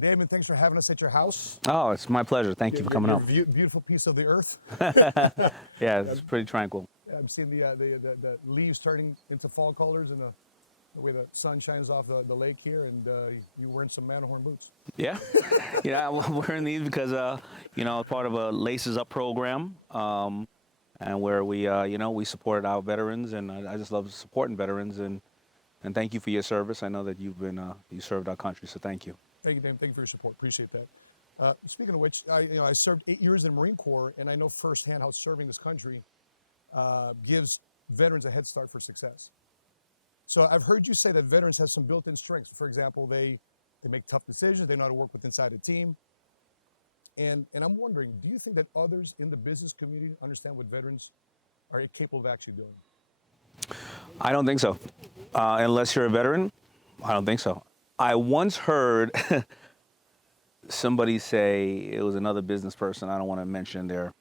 Daymond, thanks for having us at your house. Oh, it's my pleasure. Thank you for coming out. Beautiful piece of the earth. Yeah, it's pretty tranquil. I'm seeing the leaves turning into fall colors and the way the sun shines off the lake here, and you wearing some Matterhorn boots. Yeah, yeah. I'm wearing these because part of a Laces Up program, and where we supported our veterans, and I just love supporting veterans, and thank you for your service. I know that you served our country, so thank you. Thank you, Daymond. Thank you for your support. Appreciate that. Speaking of which, I served 8 years in the Marine Corps, and I know firsthand how serving this country gives veterans a head start for success. So I've heard you say that veterans have some built-in strengths. For example, they make tough decisions. They know how to work with inside a team. And I'm wondering, do you think that others in the business community understand what veterans are capable of actually doing? I don't think so. Unless you're a veteran, I don't think so. I once heard somebody say, it was another business person, I don't want to mention their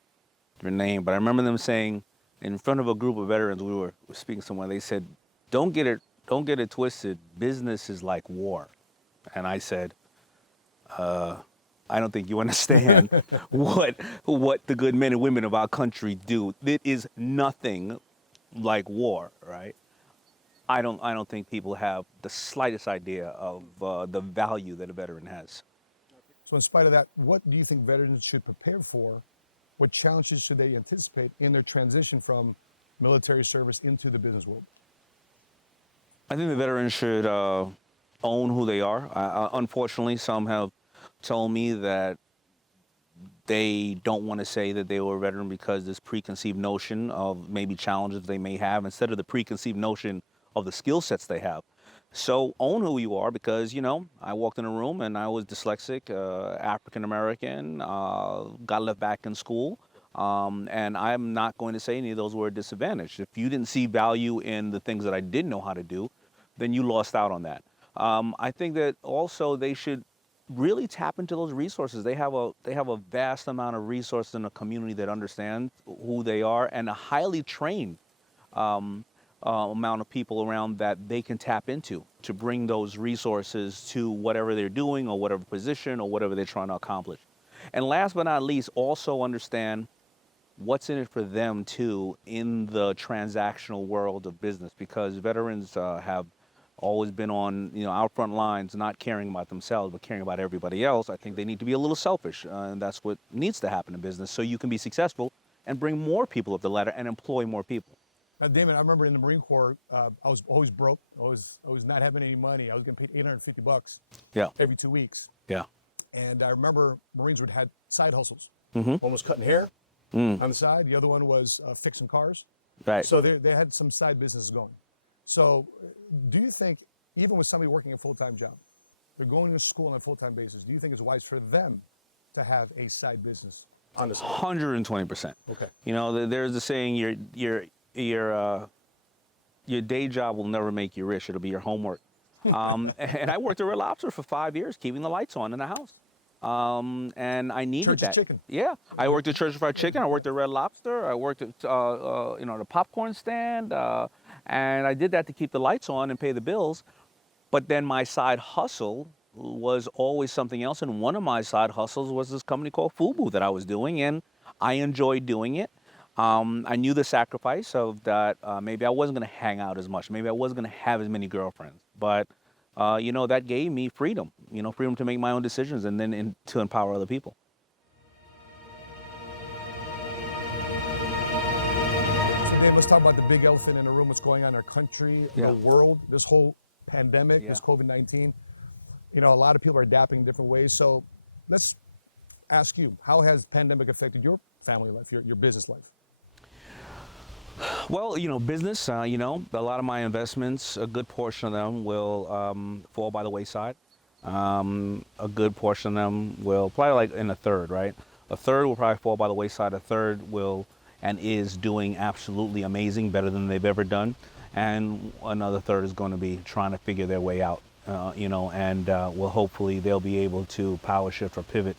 name, but I remember them saying in front of a group of veterans, we were speaking to someone, they said, don't get it twisted, business is like war. And I said, I don't think you understand what the good men and women of our country do. It is nothing like war, right? I don't think people have the slightest idea of the value that a veteran has. So in spite of that, what do you think veterans should prepare for? What challenges should they anticipate in their transition from military service into the business world? I think the veterans should own who they are. Unfortunately, some have told me that they don't want to say that they were a veteran because this preconceived notion of maybe challenges they may have instead of the preconceived notion of the skill sets they have. So own who you are, because, I walked in a room and I was dyslexic, African-American, got left back in school. And I'm not going to say any of those were a disadvantage. If you didn't see value in the things that I didn't know how to do, then you lost out on that. I think that also they should really tap into those resources. They have a vast amount of resources in a community that understands who they are, and a highly trained amount of people around that they can tap into to bring those resources to whatever they're doing or whatever position or whatever they're trying to accomplish. And last but not least, also understand what's in it for them too in the transactional world of business, because veterans have always been on our front lines, not caring about themselves but caring about everybody else. I think they need to be a little selfish, and that's what needs to happen in business so you can be successful and bring more people up the ladder and employ more people. Now, Daymond, I remember in the Marine Corps, I was always broke. I was not having any money. I was getting paid $850 every 2 weeks. Yeah. And I remember Marines would had side hustles. Mm-hmm. One was cutting hair on the side. The other one was fixing cars. Right. So they had some side businesses going. So do you think, even with somebody working a full-time job, they're going to school on a full-time basis, do you think it's wise for them to have a side business on the side? 120%. Okay. There's a saying, your day job will never make you rich. It'll be your homework. And I worked at Red Lobster for 5 years, keeping the lights on in the house. And I needed Church's that. Chicken. Yeah, I worked at Church's Fried Chicken. I worked at Red Lobster. I worked at the popcorn stand, and I did that to keep the lights on and pay the bills. But then my side hustle was always something else, and one of my side hustles was this company called FUBU that I was doing, and I enjoyed doing it. I knew the sacrifice of that. Maybe I wasn't going to hang out as much. Maybe I wasn't going to have as many girlfriends. But that gave me freedom, freedom to make my own decisions and then to empower other people. So Dave, let's talk about the big elephant in the room, what's going on in our country, the world, this whole pandemic, this COVID-19. A lot of people are adapting in different ways. So let's ask you, how has the pandemic affected your family life, your business life? Well, business, a lot of my investments, a good portion of them will fall by the wayside. A good portion of them will, probably like in a third, right? A third will probably fall by the wayside. A third will and is doing absolutely amazing, better than they've ever done. And another third is going to be trying to figure their way out, and hopefully they'll be able to power shift or pivot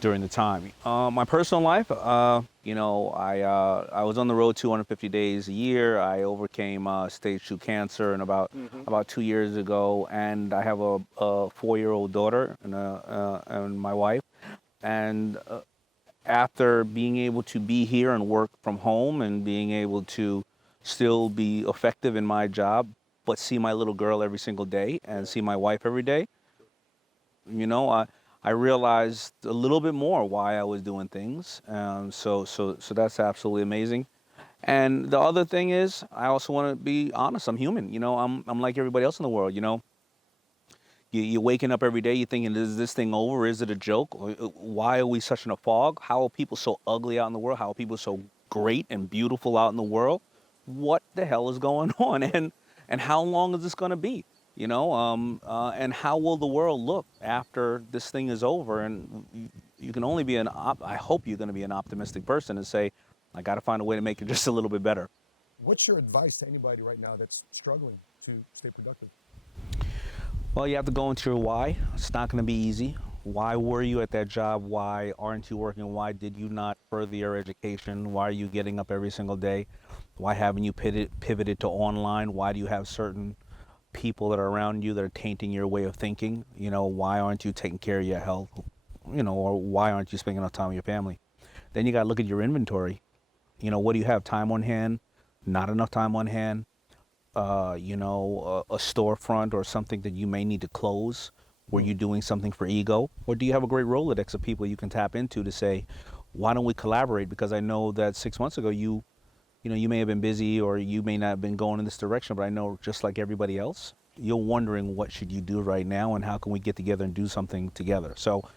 during the time. My personal life, I was on the road 250 days a year. I overcame stage 2 cancer and about 2 years ago, and I have a 4-year-old daughter and my wife. And after being able to be here and work from home and being able to still be effective in my job, but see my little girl every single day and see my wife every day, I realized a little bit more why I was doing things. So that's absolutely amazing. And the other thing is, I also want to be honest. I'm human. I'm like everybody else in the world. You're waking up every day. You're thinking, is this thing over? Is it a joke? Why are we such in a fog? How are people so ugly out in the world? How are people so great and beautiful out in the world? What the hell is going on? And how long is this going to be? And how will the world look after this thing is over? And you can only be I hope you're going to be an optimistic person and say, I got to find a way to make it just a little bit better. What's your advice to anybody right now that's struggling to stay productive? Well, you have to go into your why. It's not going to be easy. Why were you at that job? Why aren't you working? Why did you not further your education? Why are you getting up every single day? Why haven't you pivoted to online? Why do you have certain people that are around you that are tainting your way of thinking? Why aren't you taking care of your health? Or why aren't you spending enough time with your family? Then you got to look at your inventory. What do you have? Time on hand? Not enough time on hand? A storefront or something that you may need to close? Were you doing something for ego? Or do you have a great Rolodex of people you can tap into to say, why don't we collaborate? Because I know that 6 months ago, you may have been busy or you may not have been going in this direction, but I know just like everybody else, you're wondering what should you do right now and how can we get together and do something together. So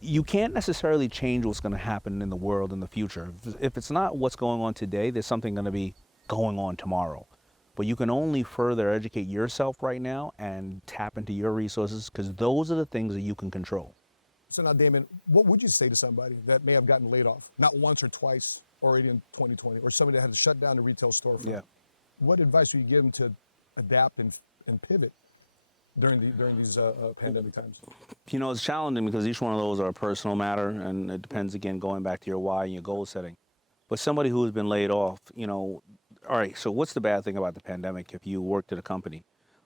you can't necessarily change what's going to happen in the world in the future. If it's not what's going on today, there's something going to be going on tomorrow. But you can only further educate yourself right now and tap into your resources because those are the things that you can control. So now, Daymond, what would you say to somebody that may have gotten laid off, not once or twice already in 2020, or somebody that had to shut down the retail storefront? Yeah. What advice would you give them to adapt and pivot during these pandemic times? It's challenging because each one of those are a personal matter, and it depends, again, going back to your why and your goal setting. But somebody who has been laid off, all right, so what's the bad thing about the pandemic if you worked at a company?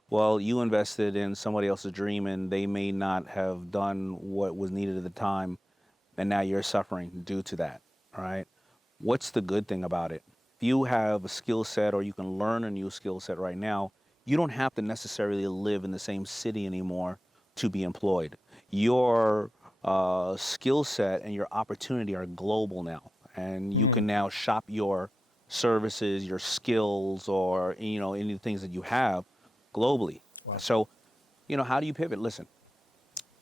Well, you invested in somebody else's dream and they may not have done what was needed at the time, and now you're suffering due to that, all right? What's the good thing about it? If you have a skill set or you can learn a new skill set right now, you don't have to necessarily live in the same city anymore to be employed. Your skill set and your opportunity are global now, and you can now shop your services, your skills, or any of the things that you have globally. Wow. So, how do you pivot? Listen,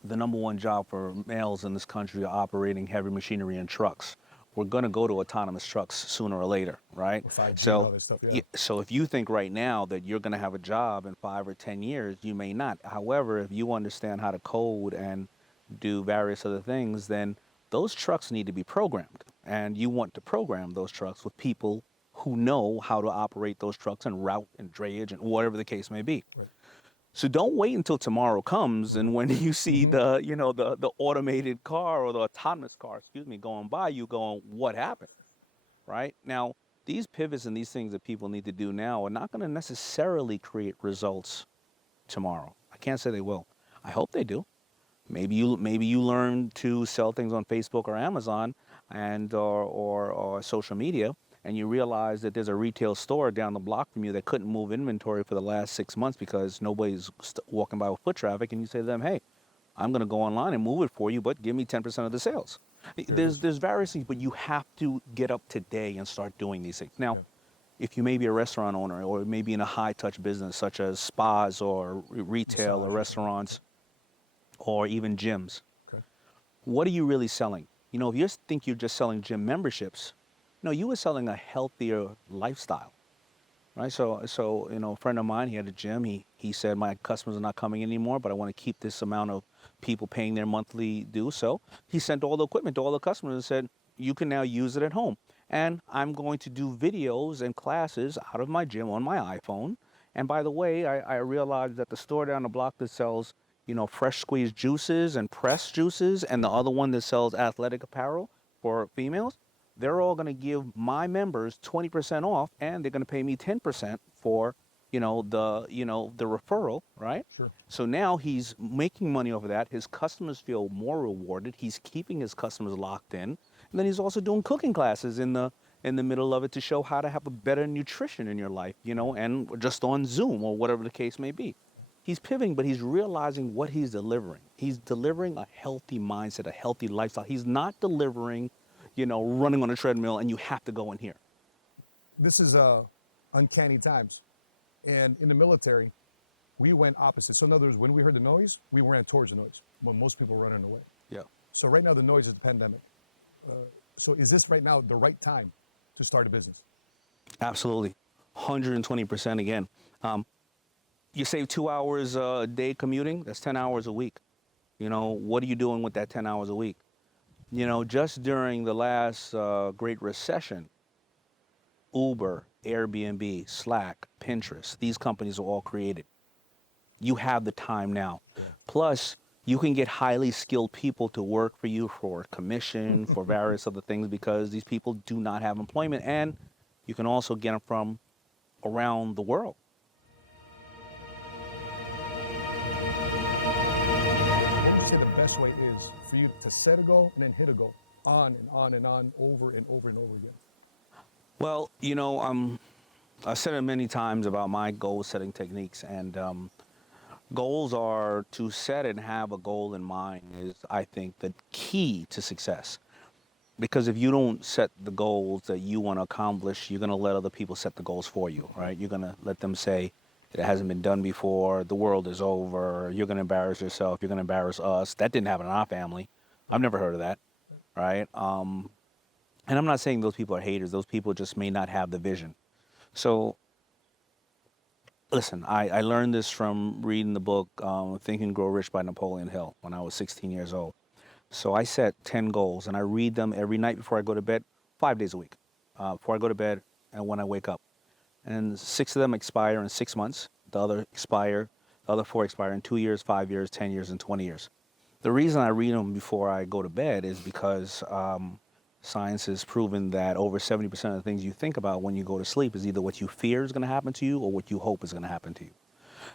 the number one job for males in this country are operating heavy machinery and trucks. We're going to go to autonomous trucks sooner or later, right? Or 5G and all that stuff, yeah. So if you think right now that you're going to have a job in 5 or 10 years, you may not. However, if you understand how to code and do various other things, then those trucks need to be programmed. And you want to program those trucks with people who know how to operate those trucks and route and drayage and whatever the case may be. Right. So don't wait until tomorrow comes and when you see the automated car or the autonomous car, going by, you going, what happened, right? Now, these pivots and these things that people need to do now are not going to necessarily create results tomorrow. I can't say they will. I hope they do. Maybe you learn to sell things on Facebook or Amazon and or social media, and you realize that there's a retail store down the block from you that couldn't move inventory for the last 6 months because nobody's walking by with foot traffic, and you say to them, hey, I'm going to go online and move it for you, but give me 10% of the sales. There's various things, but you have to get up today and start doing these things. Now, if you may be a restaurant owner or maybe in a high-touch business such as spas or retail or restaurants or even gyms, what are you really selling? If you think you're just selling gym memberships, no, you were selling a healthier lifestyle, right? So a friend of mine, he had a gym. He said, my customers are not coming anymore, but I want to keep this amount of people paying their monthly due. So he sent all the equipment to all the customers and said, you can now use it at home. And I'm going to do videos and classes out of my gym on my iPhone. And by the way, I realized that the store down the block that sells, fresh squeezed juices and pressed juices, and the other one that sells athletic apparel for females, they're all going to give my members 20% off, and they're going to pay me 10% for, the referral, right? Sure. So now he's making money over that. His customers feel more rewarded. He's keeping his customers locked in, and then he's also doing cooking classes in the middle of it to show how to have a better nutrition in your life, and just on Zoom or whatever the case may be. He's pivoting, but he's realizing what he's delivering. He's delivering a healthy mindset, a healthy lifestyle. He's not delivering, running on a treadmill and you have to go in here. This is uncanny times. And in the military, we went opposite. So in other words, when we heard the noise, we ran towards the noise when most people were running away. Yeah. So right now the noise is the pandemic. So is this right now the right time to start a business? Absolutely. 120% again. You save 2 hours a day commuting, that's 10 hours a week. What are you doing with that 10 hours a week? Just during the last Great Recession, Uber, Airbnb, Slack, Pinterest, these companies are all created. You have the time now. Yeah. Plus, you can get highly skilled people to work for you for commission, for various other things, because these people do not have employment, and you can also get them from around the world. What would you say the best way is for you to set a goal and then hit a goal on and on and on, over and over and over again? Well, I've said it many times about my goal-setting techniques, and goals are to set and have a goal in mind is, I think, the key to success. Because if you don't set the goals that you want to accomplish, you're going to let other people set the goals for you, right? You're going to let them say it hasn't been done before, the world is over, you're going to embarrass yourself, you're going to embarrass us. That didn't happen in our family. I've never heard of that, right? And I'm not saying those people are haters. Those people just may not have the vision. So, listen, I learned this from reading the book Think and Grow Rich by Napoleon Hill when I was 16 years old. So I set 10 goals, and I read them every night before I go to bed, 5 days a week, before I go to bed and when I wake up. And 6 of them expire in 6 months. The other 4 expire in 2 years, 5 years, 10 years, and 20 years. The reason I read them before I go to bed is because science has proven that over 70% of the things you think about when you go to sleep is either what you fear is going to happen to you or what you hope is going to happen to you.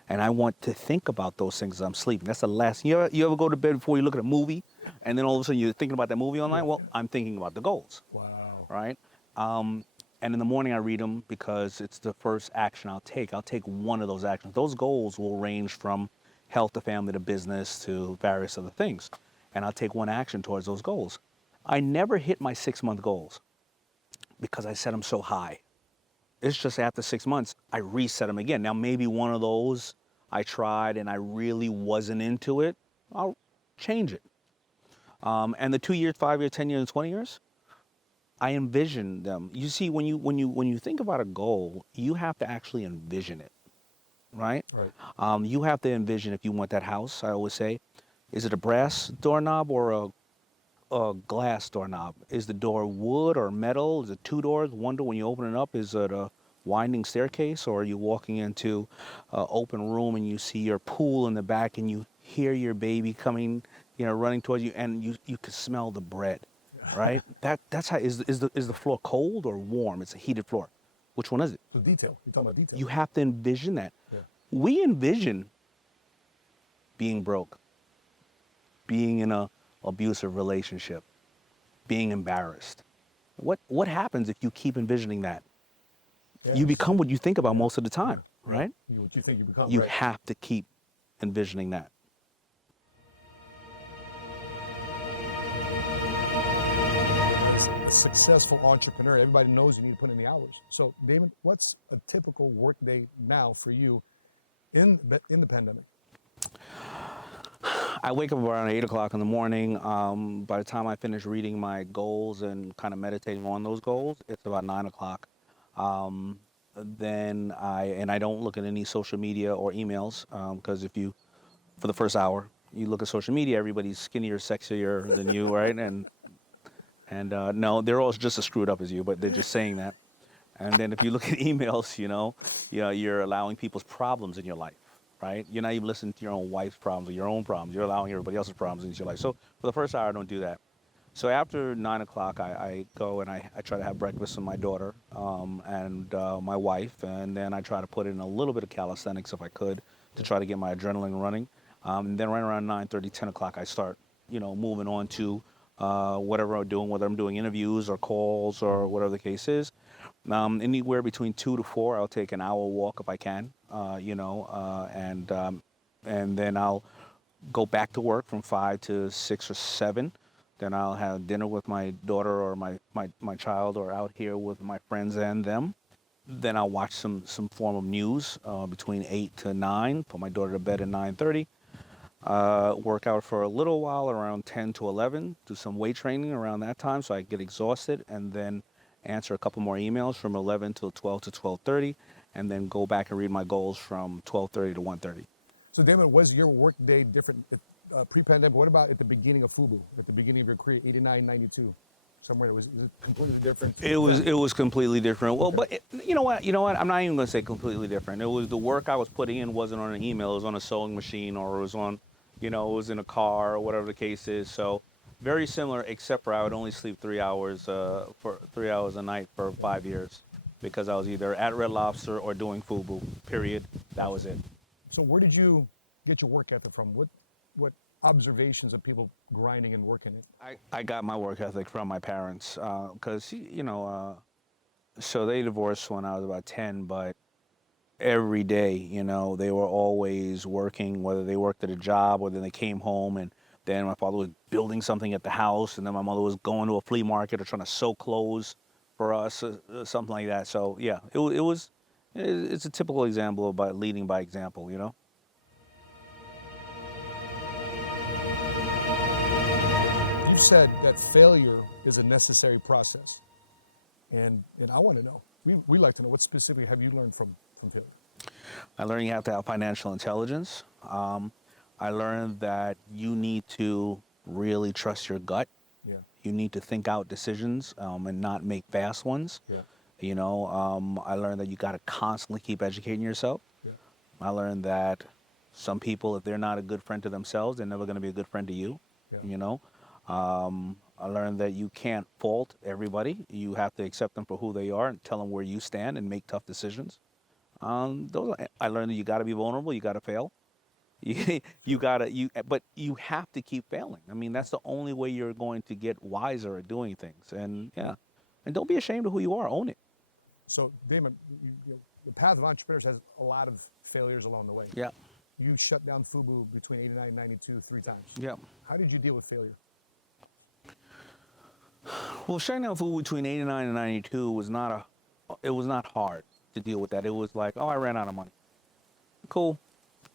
And I want to think about those things as I'm sleeping. That's the last. You ever go to bed before you look at a movie, and then all of a sudden you're thinking about that movie all night? Well, I'm thinking about the goals. Wow. Right? And in the morning I read them because it's the first action I'll take. I'll take one of those actions. Those goals will range from health to family to business to various other things. And I'll take one action towards those goals. I never hit my 6-month goals because I set them so high. It's just after 6 months, I reset them again. Now, maybe one of those I tried and I really wasn't into it, I'll change it. And the 2 years, 5 years, 10 years, and 20 years, I envision them. You see, when you think about a goal, you have to actually envision it, right? Right. You have to envision if you want that house. I always say, is it a brass doorknob or a glass doorknob? Is the door wood or metal? Is it 2 doors? 1 door, when you open it up, is it a winding staircase, or are you walking into an open room and you see your pool in the back and you hear your baby coming, running towards you, and you can smell the bread, right? That's how. Is the floor cold or warm? It's a heated floor. Which one is it? The detail. You're talking about detail. You have to envision that. Yeah. We envision being broke, being in a abusive relationship, being embarrassed. What happens if you keep envisioning that? Yes. You become what you think about most of the time, right? What you think you become. You right? have to keep envisioning that. As a successful entrepreneur, everybody knows you need to put in the hours. So, Daymond, what's a typical work day now for you in the pandemic? I wake up around 8 o'clock in the morning. By the time I finish reading my goals and kind of meditating on those goals, it's about 9 o'clock. Then I don't look at any social media or emails, because for the first hour, you look at social media, everybody's skinnier, sexier than you, right? And no, they're all just as screwed up as you, but they're just saying that. And then if you look at emails, you're allowing people's problems in your life. right? You're not even listening to your own wife's problems or your own problems. You're allowing everybody else's problems into your life. So for the first hour, I don't do that. So after 9 o'clock, I go and I try to have breakfast with my daughter and my wife, and then I try to put in a little bit of calisthenics if I could to try to get my adrenaline running. And then right around 9:30, 10 o'clock, I start, moving on to whatever I'm doing, whether I'm doing interviews or calls or whatever the case is. Anywhere between 2 to 4, I'll take an hour walk if I can, and then I'll go back to work from 5 to 6 or 7. Then I'll have dinner with my daughter or my child, or out here with my friends and them. Then I'll watch some form of news between 8 to 9, put my daughter to bed at 9:30. Work out for a little while around 10 to 11, do some weight training around that time so I get exhausted, and then answer a couple more emails from 11 till 12 to 12:30, and then go back and read my goals from 12:30 to 1:30. So Daymond, was your work day different pre-pandemic? What about at the beginning of FUBU, at the beginning of your career, 89, 92? Somewhere is it completely different? It was completely different. Well, but you know what? I'm not even going to say completely different. It was the work I was putting in wasn't on an email. It was on a sewing machine, or it was on, it was in a car, or whatever the case is. So very similar, except for I would only sleep 3 hours for 3 hours a night for 5 years, because I was either at Red Lobster or doing FUBU. Period. That was it. So where did you get your work ethic from? What observations of people grinding and working it? I got my work ethic from my parents, because so they divorced when I was about 10, but every day, they were always working, whether they worked at a job or then they came home, and then my father was building something at the house, and then my mother was going to a flea market or trying to sew clothes for us, something like that. So yeah, it's a typical example of leading by example, You said that failure is a necessary process, and I want to know. We like to know, what specifically have you learned from failure? I learned you have to have financial intelligence. I learned that you need to really trust your gut. Yeah. You need to think out decisions and not make fast ones. Yeah. I learned that you got to constantly keep educating yourself. Yeah. I learned that some people, if they're not a good friend to themselves, they're never going to be a good friend to you. Yeah. I learned that you can't fault everybody. You have to accept them for who they are and tell them where you stand and make tough decisions. I learned that you got to be vulnerable. You got to fail. But you have to keep failing. I mean, that's the only way you're going to get wiser at doing things. And and don't be ashamed of who you are. Own it. So Daymond, the path of entrepreneurs has a lot of failures along the way. Yeah. You shut down FUBU between 89 and 92 3 times. Yeah. How did you deal with failure? Well, shutting down FUBU between 89 and 92 was not hard to deal with that. It was like, I ran out of money. Cool.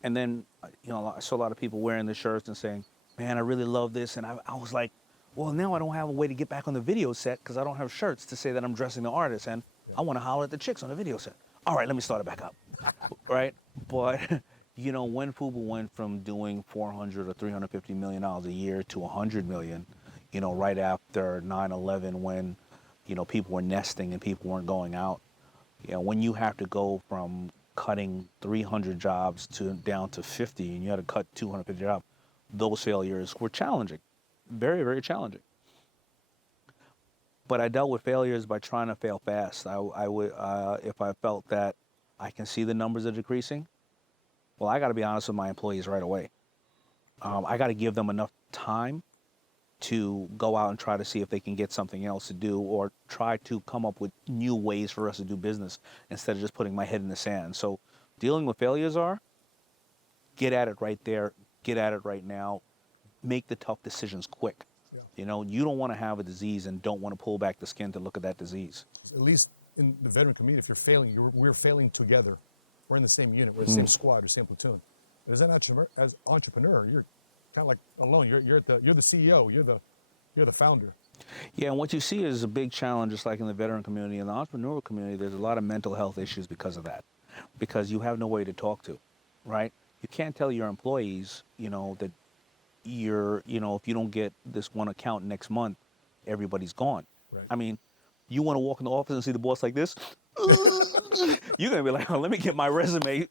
And then, I saw a lot of people wearing the shirts and saying, man, I really love this. And I was like, well, now I don't have a way to get back on the video set because I don't have shirts to say that I'm dressing the artist. And I want to holler at the chicks on the video set. All right, let me start it back up. Right? But, when FUBU went from doing $400 or $350 million a year to $100 million, right after 9/11, when, people were nesting and people weren't going out, when you have to go from cutting 300 jobs down to 50, and you had to cut 250 jobs, those failures were challenging, very, very challenging. But I dealt with failures by trying to fail fast. I would, if I felt that I can see the numbers are decreasing, well, I got to be honest with my employees right away. I got to give them enough time to go out and try to see if they can get something else to do, or try to come up with new ways for us to do business instead of just putting my head in the sand. So dealing with failures get at it right there, get at it right now, make the tough decisions quick. Yeah. You don't want to have a disease and don't want to pull back the skin to look at that disease. At least in the veteran community, if you're failing, we're failing together. We're in the same unit, we're the same squad, or same platoon. But as an entrepreneur, you're kind of like alone. You're the CEO. You're the founder. Yeah, and what you see is a big challenge, just like in the veteran community. In the entrepreneurial community, there's a lot of mental health issues because of that, because you have no way to talk to, right? You can't tell your employees, that if you don't get this one account next month, everybody's gone. Right. I mean, you want to walk in the office and see the boss like this, you're gonna be like, let me get my resume.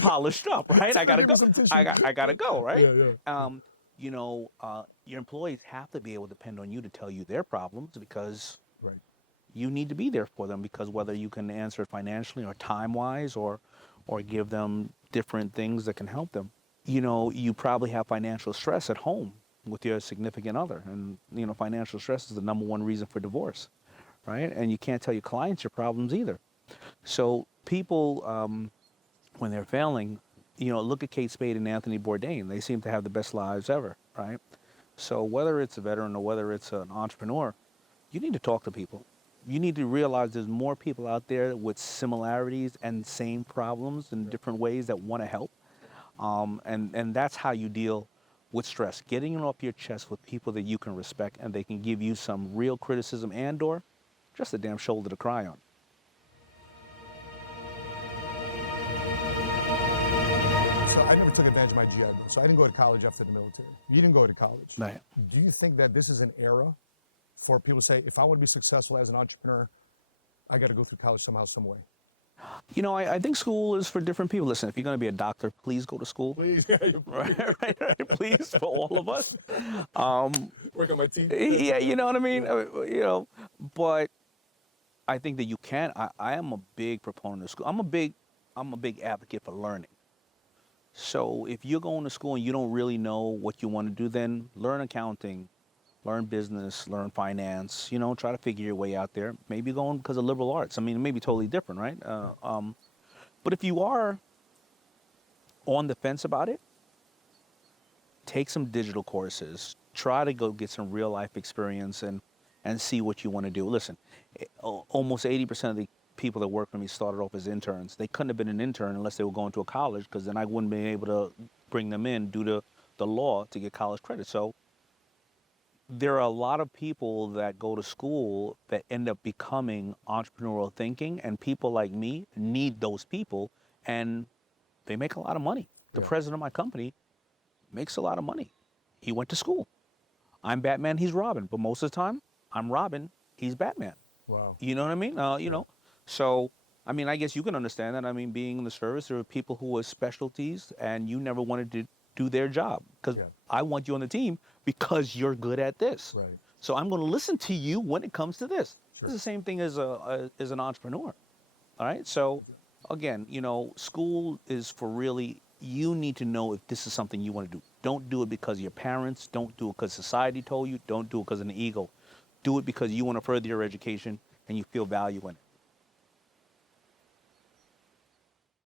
polished up, right? I gotta Give go. me some tissue. I gotta go, right? Yeah. Your employees have to be able to depend on you to tell you their problems because Right. you need to be there for them because whether you can answer it financially or time-wise or give them different things that can help them. You probably have financial stress at home with your significant other. And, financial stress is the number one reason for divorce, right? And you can't tell your clients your problems either. So people, when they're failing, look at Kate Spade and Anthony Bourdain. They seem to have the best lives ever, right? So whether it's a veteran or whether it's an entrepreneur, you need to talk to people. You need to realize there's more people out there with similarities and same problems in different ways that want to help. And that's how you deal with stress. Getting it off your chest with people that you can respect and they can give you some real criticism and or just a damn shoulder to cry on. So I never took advantage of my GI Bill. So I didn't go to college after the military. You didn't go to college. Right. Do you think that this is an era for people to say, if I want to be successful as an entrepreneur, I got to go through college somehow, some way? I think school is for different people. Listen, if you're going to be a doctor, please go to school. Please. right. Please, for all of us. Work on my teeth. Yeah, you know what I mean? But I think that you can. I am a big proponent of school. I'm a big advocate for learning. So if you're going to school and you don't really know what you want to do, then learn accounting, learn business, learn finance, try to figure your way out there. Maybe going because of liberal arts. I mean, it may be totally different, right? But if you are on the fence about it, take some digital courses. Try to go get some real life experience and see what you want to do. Listen, almost 80% of the people that work for me started off as interns. They couldn't have been an intern unless they were going to a college because then I wouldn't be able to bring them in due to the law to get college credit. So there are a lot of people that go to school that end up becoming entrepreneurial thinking, and people like me need those people, and they make a lot of money. The president of my company makes a lot of money. He went to school. I'm Batman, he's Robin, but most of the time, I'm Robin, he's Batman. Wow. You know what I mean? So, I mean, I guess you can understand that. I mean, being in the service, there are people who are specialties, and you never wanted to do their job because I want you on the team because you're good at this. Right. So I'm going to listen to you when it comes to this. Sure. It's the same thing as an entrepreneur. All right. So again, school is for really, you need to know if this is something you want to do. Don't do it because of your parents. Don't do it because society told you. Don't do it because of an ego. Do it because you want to further your education and you feel value in it.